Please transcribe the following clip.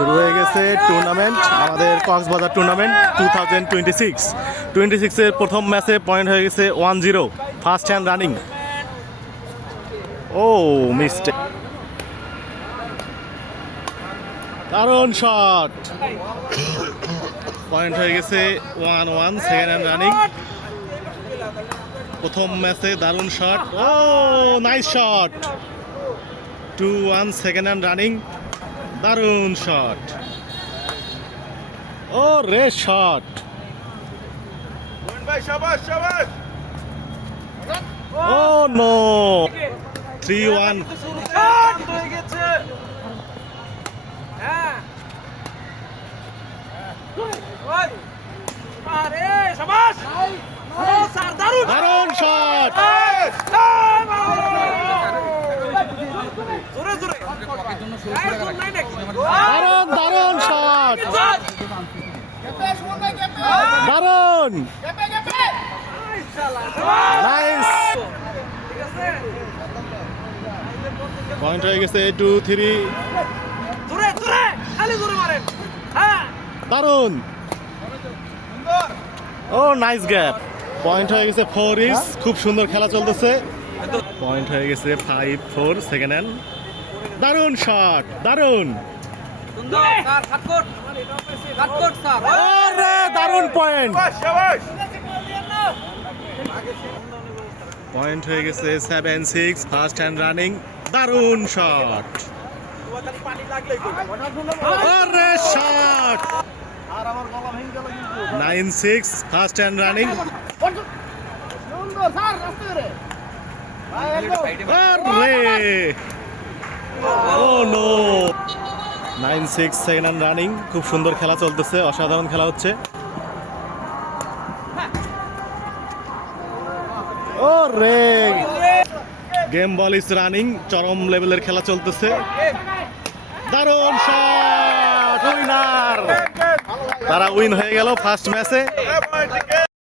শুরু হয়ে গেছে টুর্নামেন্ট, আমাদের কক্সবাজার টুর্নামেন্ট 2026-26 প্রথম ম্যাচে পয়েন্ট হয়ে গেছে 1-0 first hand running. Oh mistake, দারুণ শট, পয়েন্ট হয়ে গেছে 1-1 সেকেন্ড হ্যান্ড রানিং। প্রথম ম্যাচে দারুণ shot, oh nice shot, 2-1 second hand running, দারুণ শট, ও রে শট, ও নো, 3-1। দারুণ শট, দারুণ দারুণ শট, দারুণ নাইস। পয়েন্ট হয়ে গেছে 2-3, দারুণ, ও নাইস গ্যাপ। পয়েন্ট হয়ে গেছে 4 খুব সুন্দর খেলা চলতেছে। পয়েন্ট হয়ে গেছে 5-4 সেকেন্ড হ্যান্ড, দারুণ শট, দারুণ, দারুণ পয়েন্ট। পয়েন্ট হয়ে গেছে 7-6 ফার্স্ট হ্যান্ড রানিং, দারুণ shot, shot, 9-6 first hand running, oh no, 9-6 second hand running. খুব সুন্দর খেলা চলতেছে, অসাধারণ খেলা হচ্ছে। ও রে, গেম বল ইজ রানিং, চরম লেভেলের খেলা চলতেছে, দারুণ শট, উইনার, তারা উইন হয়ে গেল ফার্স্ট ম্যাচে।